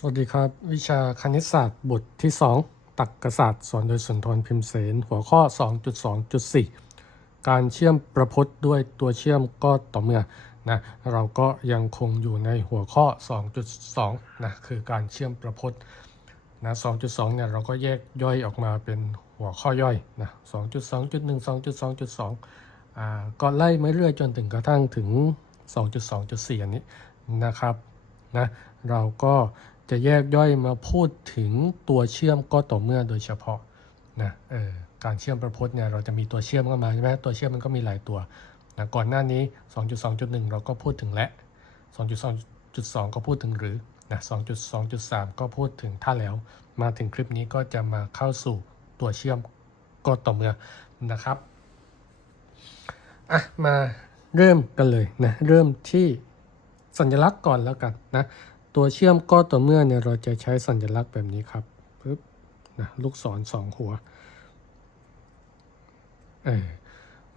สวัสดีครับ วิชาคณิตศาสตร์บทที่ 2ตักกศาสตร์สอนโดยสุนทรพิมพ์เสน หัวข้อ 2.2.4 การเชื่อมประพจน์ด้วยตัวเชื่อมก็ต่อเมื่อนะเราก็ยังคงอยู่ในหัวข้อ 2.2นะคือการเชื่อมประพจน์นะ2.2เนี่ยเราก็แยกย่อยออกมาเป็นหัวข้อย่อยนะ2.2.1 2.2.2อ่าก็ไล่มาเรื่อยจนถึงกระทั่งถึง 2.2.4 อันนี้นะครับนะเราก็ จะแยกย่อยมาพูดถึงตัวเชื่อมก็ต่อเมื่อโดยเฉพาะนะเออการเชื่อมประพจน์เนี่ยเราจะมีตัวเชื่อมเข้ามาใช่ไหมตัวเชื่อมมันก็มีหลายตัวนะก่อนหน้านี้ 2.2.1 เราก็พูดถึงและ 2.2.2 ก็พูดถึงหรือนะ2.2.3 ก็พูดถึงถ้าแล้ว มาถึงคลิปนี้ก็จะมาเข้าสู่ตัวเชื่อมก็ต่อเมื่อนะครับอะมาเริ่มกันเลยนะเริ่มที่สัญลักษณ์ก่อนแล้วกันนะ ตัวเชื่อมก็ต่อเมื่อเนี่ยเราจะใช้สัญลักษณ์แบบนี้ครับปึ๊บนะลูกศรสองหัวเออ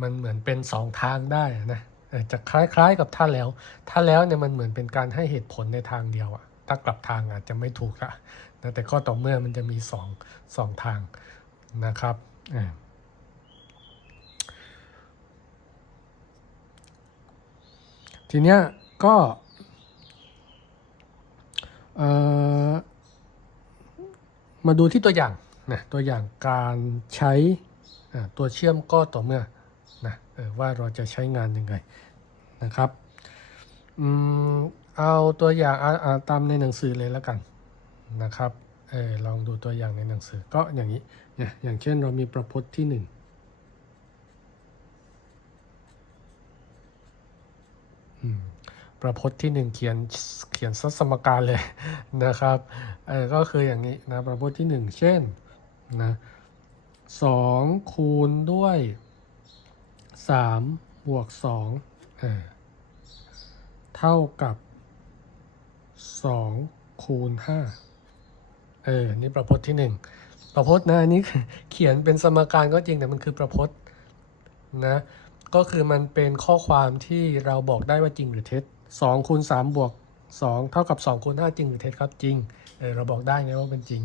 มันเหมือนเป็นสองทางได้นะออจะคล้ายๆกับท่าแล้ว ท่าแล้วเนี่ยมันเหมือนเป็นการให้เหตุผลในทางเดียวอะถ้ากลับทางอาจจะไม่ถูกละนะแต่ข้อต่อเมื่อมันจะมีสองสองทางนะครับทีเนี้ยก็ มาดูที่ตัวอย่างนะตัวอย่างการใช้ตัวเชื่อมก็ต่อเมื่อนะว่าเราจะใช้งานยังไงนะครับเอาตัวอย่างตามในหนังสือเลยแล้วกันนะครับลองดูตัวอย่างในหนังสือก็อย่างนี้นะอย่างเช่นเรามีประพจน์ที่ 1 ประพจน์ที่หนึ่งเขียนเขียนซะสมการเลยนะครับเออก็คืออย่างนี้นะประพจน์ที่หนึ่งเช่นนะสองคูณด้วยสามบวกสองเออเท่ากับสองคูณห้าเออนี่ประพจน์ที่หนึ่งประพจน์นะอันนี้เขียนเป็นสมการก็จริงแต่มันคือประพจน์นะก็คือมันเป็นข้อความที่เราบอกได้ว่าจริงหรือเท็จ 2คูณ3บวก 2 เท่ากับ2คูณ5จริงหรือเท็จครับจริงเออเราบอกได้ไงว่าเป็นจริง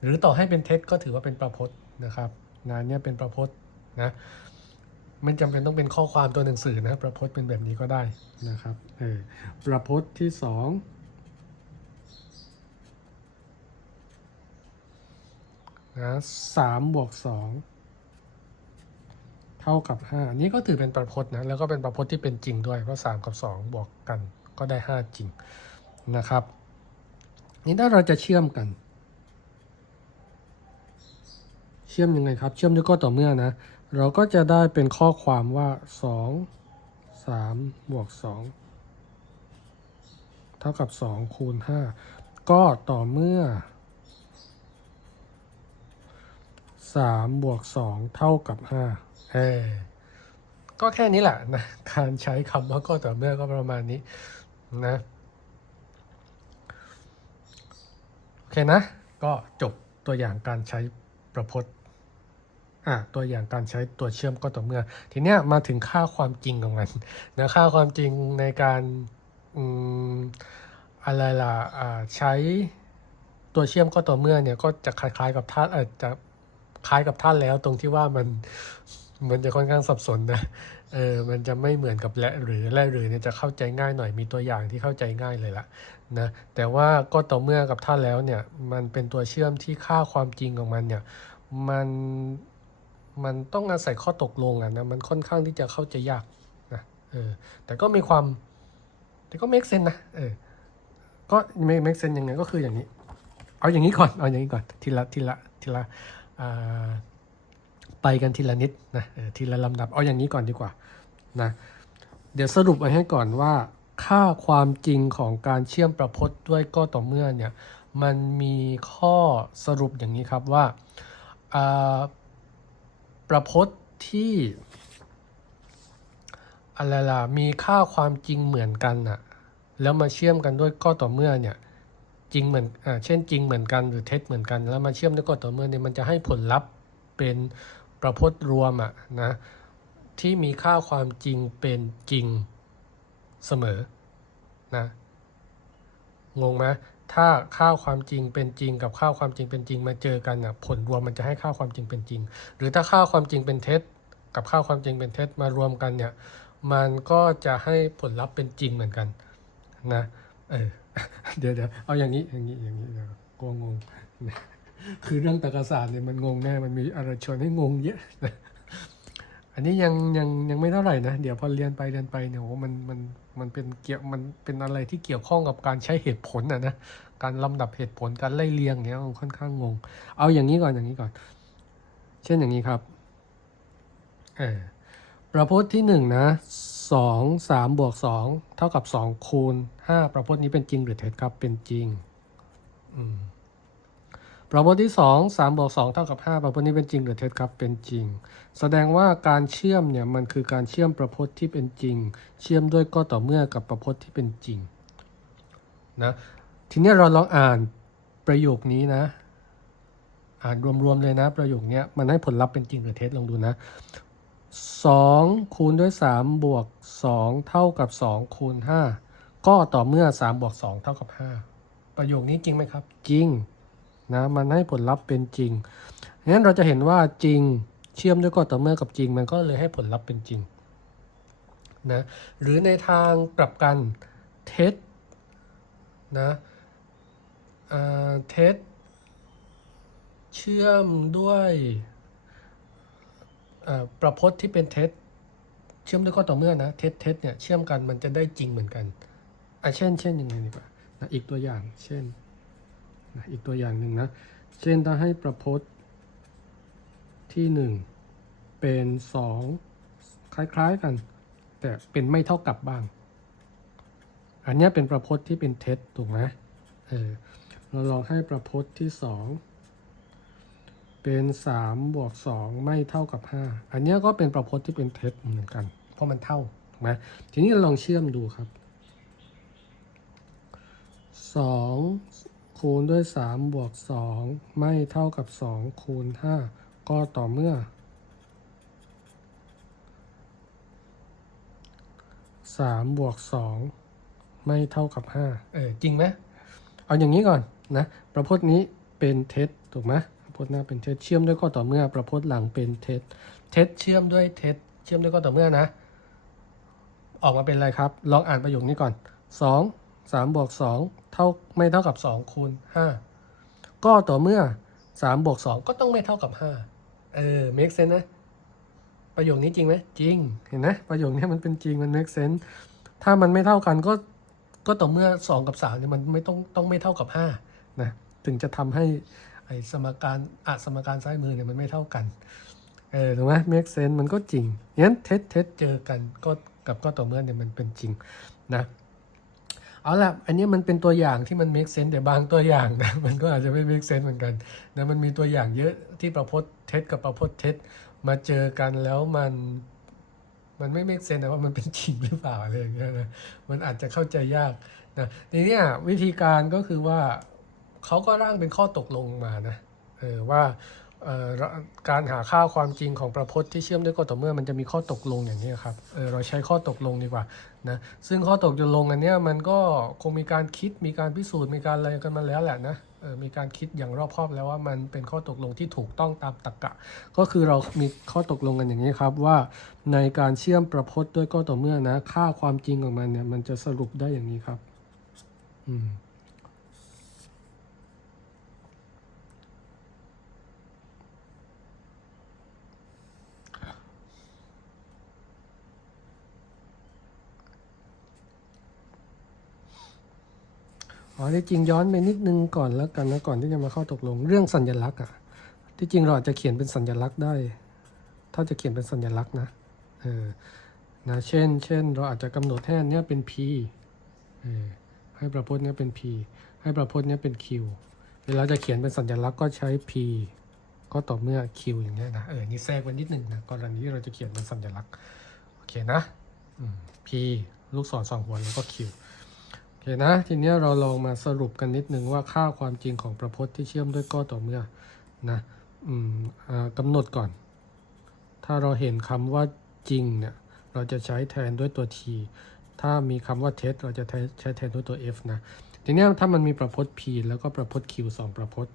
หรือต่อให้เป็นเท็จก็ถือว่าเป็นประพจน์นะครับงานเนี้ยเป็นประพจน์นะไม่จำเป็นต้องเป็นข้อความตัวหนังสือนะประพจน์เป็นแบบนี้ก็ได้นะครับเออประพจน์ที่สองนะสามบวกสอง เท่ากับห้าอันนี้ก็ถือเป็นประพจน์นะ แล้วก็เป็นประพจน์ที่เป็นจริงด้วย เพราะสามกับสองบวกกันก็ได้ห้าจริงนะครับ นี่ถ้าเราจะเชื่อมกัน เชื่อมยังไงครับ เชื่อมด้วยก็ต่อเมื่อนะ เราก็จะได้เป็นข้อความว่าสองสามบวกสองเท่ากับสองคูณห้าก็ต่อเมื่อสามบวกสองเท่ากับห้า เออก็แค่นี้แหละนะ การใช้คำว่าก็ต่อเมื่อก็ประมาณนี้นะ โอเคนะ ก็จบตัวอย่างการใช้ประพจน์อะตัวอย่างการใช้ตัวเชื่อมก็ต่อเมื่อ ทีเนี้ยมาถึงค่าความจริงของมันนะค่าความจริงในการอืมอะไรล่ะอ่าใช้ตัวเชื่อมก็ต่อเมื่อเนี่ยก็จะคล้ายๆกับท่าเออจะคล้ายกับท่านแล้วตรงที่ว่ามัน มันจะค่อนข้างสับสนนะ เออ มันจะไม่เหมือนกับและหรือและหรือเนี่ยจะเข้าใจง่ายหน่อย มีตัวอย่างที่เข้าใจง่ายเลยละนะ แต่ว่าก็ต่อเมื่อกับท่านแล้วเนี่ย มันเป็นตัวเชื่อมที่ค่าความจริงของมันเนี่ย มัน มันต้องอาศัยข้อตกลงอะนะ มันค่อนข้างที่จะเข้าใจยากนะ เออ แต่ก็มีความ แต่ก็ make sense นะ เออ ก็ make sense ยังไงก็คืออย่างนี้ เอาอย่างนี้ก่อน เอาอย่างนี้ก่อน ทีละ ทีละ ทีละ อ่า ไปกันทีละนิดนะทีละลำดับเอาอย่างนี้ก่อนดีกว่านะเดี๋ยวสรุปไว้ให้ก่อนว่า ค่าความจริงของการเชื่อมประพจน์ด้วยก็ต่อเมื่อเนี่ยมันมีข้อสรุปอย่างนี้ครับว่าอ่าประพจน์ที่อะไรล่ะมีค่าความจริงเหมือนกันอะแล้วมาเชื่อมกันด้วยก็ต่อเมื่อเนี่ยจริงเหมือนอ่าเช่นจริงเหมือนกันหรือเท็จเหมือนกัน แล้วมาเชื่อมด้วยก็ต่อเมื่อเนี่ยมันจะให้ผลลัพธ์เป็น ประพจน์รวมอะนะที่มีค่าความจริงเป็นจริงเสมอนะงงไหมถ้าค่าความจริงเป็นจริงกับค่าความจริงเป็นจริงมาเจอกันอะผลรวมมันจะให้ค่าความจริงเป็นจริง หรือถ้าค่าความจริงเป็นเท็จ กับค่าความจริงเป็นเท็จมารวมกันเนี่ยมันก็จะให้ผลลัพธ์เป็นจริงเหมือนกันนะเออเดี๋ยวเดี๋ยวเอาอย่างนี้อย่างนี้อย่างนี้เดี๋ยวกลัวงง คือเรื่องตรรกศาสตร์เนี่ยมันงงแน่ มันมีอะไรชวนให้งงเยอะ อันนี้ยังยังยังไม่เท่าไหร่นะ เดี๋ยวพอเรียนไปเรียนไปเนี่ยโหมันมันมันเป็นเกี่ยวมันเป็นอะไรที่เกี่ยวข้องกับการใช้เหตุผลนะนะ การลำดับเหตุผลการไล่เรียงเนี่ยค่อนข้างงง เอาอย่างนี้ก่อนอย่างนี้ก่อน เช่นอย่างนี้ครับเออประพจน์ที่หนึ่งนะสองสามบวกสองเท่ากับสองคูณห้าประพจน์นี้เป็นจริงหรือเท็จครับเป็นจริง อืม ประพจน์ที่สองสามบวกสองเท่ากับห้าประพจน์นี้เป็นจริงหรือเท็จครับ เป็นจริง แสดงว่าการเชื่อมเนี่ยมันคือการเชื่อมประพจน์ที่เป็นจริง เชื่อมด้วยก็ต่อเมื่อกับประพจน์ที่เป็นจริงนะทีนี้เราลองอ่านประโยคนี้นะ อ่านรวมๆเลยนะ ประโยคนี้มันให้ผลลัพธ์เป็นจริงหรือเท็จลองดูนะสองคูณด้วยสามบวกสองเท่ากับสองคูณห้าก็ต่อเมื่อสามบวกสองเท่ากับห้าประโยคนี้จริงไหมครับ จริง นะมันให้ผลลัพธ์เป็นจริงงั้นเราจะเห็นว่าจริงเชื่อมด้วยก็ต่อเมื่อกับจริง มันก็เลยให้ผลลัพธ์เป็นจริงนะหรือในทางกลับกันเท็จนะเท็จเชื่อมด้วยประพจน์ที่เป็นเท็จเชื่อมด้วยก็ต่อเมื่อนะเท็จเท็จเนี่ยเชื่อมกันมันจะได้จริงเหมือนกันอะเช่นเช่นยังไงดีกว่านะอีกตัวอย่างเช่น อีกตัวอย่างหนึ่งนะ เช่นถ้าให้ประพจน์ที่หนึ่งเป็นสองคล้ายๆกัน แต่เป็นไม่เท่ากับบ้าง อันนี้เป็นประพจน์ที่เป็นเท็จถูกไหมเออเราลองให้ประพจน์ที่สองเป็นสามบวกสองไม่เท่ากับห้าอันนี้ก็เป็นประพจน์ที่เป็นเท็จเหมือนกัน เพราะมันเท่าถูกไหมทีนี้เราลองเชื่อมดูครับสอง คูณด้วยสามบวกสองไม่เท่ากับสองคูณห้าก็ต่อเมื่อสามบวกสองไม่เท่ากับห้าเออ จริงไหมเอาอย่างนี้ก่อนนะ ประพจน์นี้เป็นเท็จถูกไหมประพจน์หน้าเป็นเท็จเชื่อมด้วยก็ต่อเมื่อ ประพจน์หลังเป็นเท็จเท็จเชื่อมด้วยเท็จเชื่อมด้วยก็ต่อเมื่อนะ ออกมาเป็นอะไรครับ ลองอ่านประโยคนี้ก่อนสองสามบวกสอง เท่าไม่เท่ากับสองคูณห้าก็ต่อเมื่อสามบวกสองก็ต้องไม่เท่ากับห้าเออ make sense นะ ประโยคนี้จริงไหมจริง เห็นไหมประโยคนี้มันเป็นจริงมัน make sense ถ้ามันไม่เท่ากันก็ก็ต่อเมื่อสองกับสามเนี่ยมันไม่ต้องต้องไม่เท่ากับห้านะถึงจะทำให้ไอสมการอะสมการซ้ายมือเนี่ยมันไม่เท่ากันเออถูกไหม make sense มันก็จริงงั้นเท็จเท็จเจอกันก็กับก็ต่อเมื่อเนี่ยมันเป็นจริงนะ เอาล่ะ อันนี้มันเป็นตัวอย่างที่มัน make sense แต่บางตัวอย่างนะมันก็อาจจะไม่ make sense เหมือนกันนะมันมีตัวอย่างเยอะที่ประพจน์เท็จกับประพจน์เท็จมาเจอกันแล้วมันมันไม่ make sense นะว่ามันเป็นจริงหรือเปล่าอะไรอย่างเงี้ยนะมันอาจจะเข้าใจยากนะทีเนี้ยวิธีการก็คือว่าเขาก็ร่างเป็นข้อตกลงมานะเออว่า การหาค่าความจริงของประพจน์ที่เชื่อมด้วยก็ต่อเมื่อมันจะมีข้อตกลงอย่างนี้ครับเเราใช้ข้อตกลงดีกว่านะซึ่งข้อตกลงอันเนี้ยมันก็คงมีการคิดมีการพิสูจน์มีการอะไรกันมาแล้วแหละนะมีการคิดอย่างรอบคอบแล้วว่ามันเป็นข้อตกลงที่ถูกต้องตามตรรกะ ก็คือเรามีข้อตกลงกันอย่างนี้ครับว่า ในการเชื่อมประพจน์ด้วยก็ต่อเมื่อนะค่าความจริงของมันเนี่ยมันจะสรุปได้อย่างนี้ครับ อ๋อที่จริงย้อนไปนิดนึงก่อนแล้วกันนะก่อนที่จะมาเข้าตกลงเรื่องสัญลักษณ์อะ ที่จริงเราอาจจะเขียนเป็นสัญลักษณ์ได้ ถ้าจะเขียนเป็นสัญลักษณ์นะเออนะเช่น เช่น เราอาจจะกำหนดให้อันเนี้ยเป็น p เออให้ประพจน์เนี้ยเป็น p ให้ประพจน์เนี้ยเป็น q เวลาจะเขียนเป็นสัญลักษณ์ก็ใช้ p ก็ต่อเมื่อ q อย่างเงี้ยนะเออนี่แทรกไว้นิดนึงนะกรณีที่เราจะเขียนเป็นสัญลักษณ์โอเคนะ p ลูกศรสองหัวแล้วก็ q เคนะ ทีนี้เราลองมาสรุปกันนิดนึงว่าค่าความจริงของประพจน์ที่เชื่อมด้วยก็ต่อเมื่อนะอืมอ่ากำหนดก่อน ถ้าเราเห็นคำว่าจริงเนี่ยเราจะใช้แทนด้วยตัว t ถ้ามีคำว่าเท็จเราจะใช้แทนด้วยตัว f นะ ทีนี้ถ้ามันมีประพจน์ p แล้วก็ประพจน์ q สองประพจน์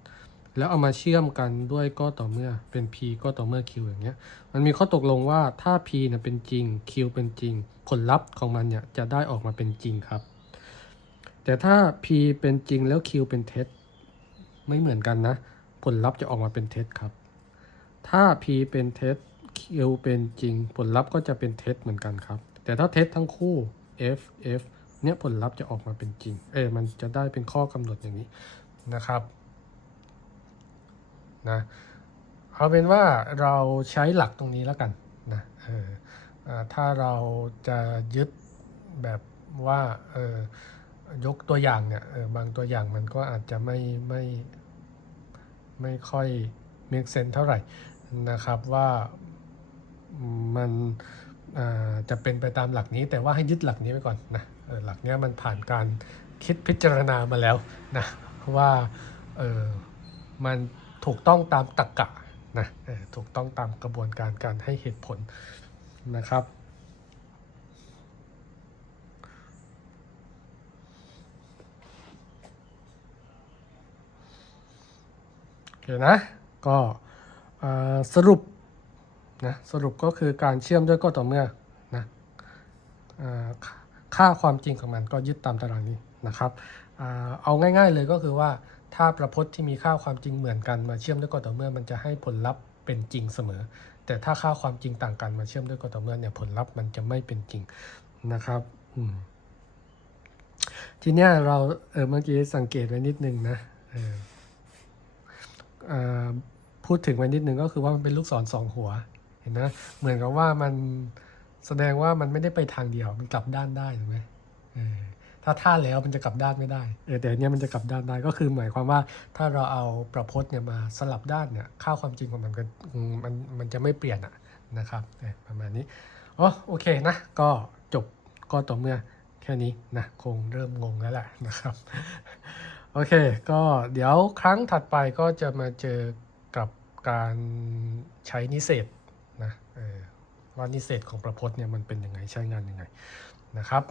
แล้วเอามาเชื่อมกันด้วยก็ต่อเมื่อเป็น p ก็ต่อเมื่อ q อย่างเงี้ย มันมีข้อตกลงว่าถ้า p เนี่ยเป็นจริง q เป็นจริง ผลลัพธ์ของมันเนี่ยจะได้ออกมาเป็นจริงครับ แต่ถ้า p เป็นจริงแล้ว q เป็นเท็จ ไม่เหมือนกันนะ ผลลัพธ์จะออกมาเป็นเท็จครับ ถ้า p เป็นเท็จ q เป็นจริง ผลลัพธ์ก็จะเป็นเท็จเหมือนกันครับ แต่ถ้าเท็จทั้งคู่ f f เนี่ยผลลัพธ์จะออกมาเป็นจริง เออมันจะได้เป็นข้อกำหนดอย่างนี้นะครับนะเอาเป็นว่าเราใช้หลักตรงนี้แล้วกันนะเออเอ่อถ้าเราจะยึดแบบว่าเออ ยกตัวอย่างเนี่ยบางตัวอย่างมันก็อาจจะไม่ไม่ไม่ค่อย make sense เท่าไหร่นะครับว่ามันจะเป็นไปตามหลักนี้ แต่ว่าให้ยึดหลักนี้ไว้ก่อนนะหลักนี้มันผ่านการคิดพิจารณามาแล้วนะว่าเออมันถูกต้องตามตรรกะนะถูกต้องตามกระบวนการการให้เหตุผลนะครับ เคนะก็สรุปนะสรุปก็คือการเชื่อมด้วยก็ต่อเมื่อนะค่าความจริงของมันก็ยึดตามตารางนี้นะครับเอาง่าย ๆเลยก็คือว่าถ้าประพจน์ที่มีค่าความจริงเหมือนกันมาเชื่อมด้วยก็ต่อเมื่อมันจะให้ผลลัพธ์เป็นจริงเสมอ แต่ถ้าค่าความจริงต่างกันมาเชื่อมด้วยก็ต่อเมื่อเนี่ยผลลัพธ์มันจะไม่เป็นจริงนะครับทีเนี้ยเราเออเมื่อกี้สังเกตไว้นิดนึงนะเออ พูดถึงไว้นิดนึงก็คือว่ามันเป็นลูกศรสองหัว เห็นนะเหมือนกับว่ามันแสดงว่ามันไม่ได้ไปทางเดียว มันกลับด้านได้ถูกไหมถ้าท่าแล้วมันจะกลับด้านไม่ได้เออแต่เนี้ยมันจะกลับด้านได้ก็คือหมายความว่าถ้าเราเอาประพจน์เนี่ยมาสลับด้านเนี่ยค่าความจริงของมันก็มันมันจะไม่เปลี่ยนอะนะครับประมาณนี้อ๋อโอเคนะ ก็จบก็ต่อเมื่อแค่นี้นะคงเริ่มงงแล้วแหละนะครับ โอเค ก็เดี๋ยวครั้งถัดไปก็จะมาเจอกับการใช้นิเศษนะว่านิเศษของประพจน์เนี่ยมันเป็นยังไงใช้งานยังไงนะครับ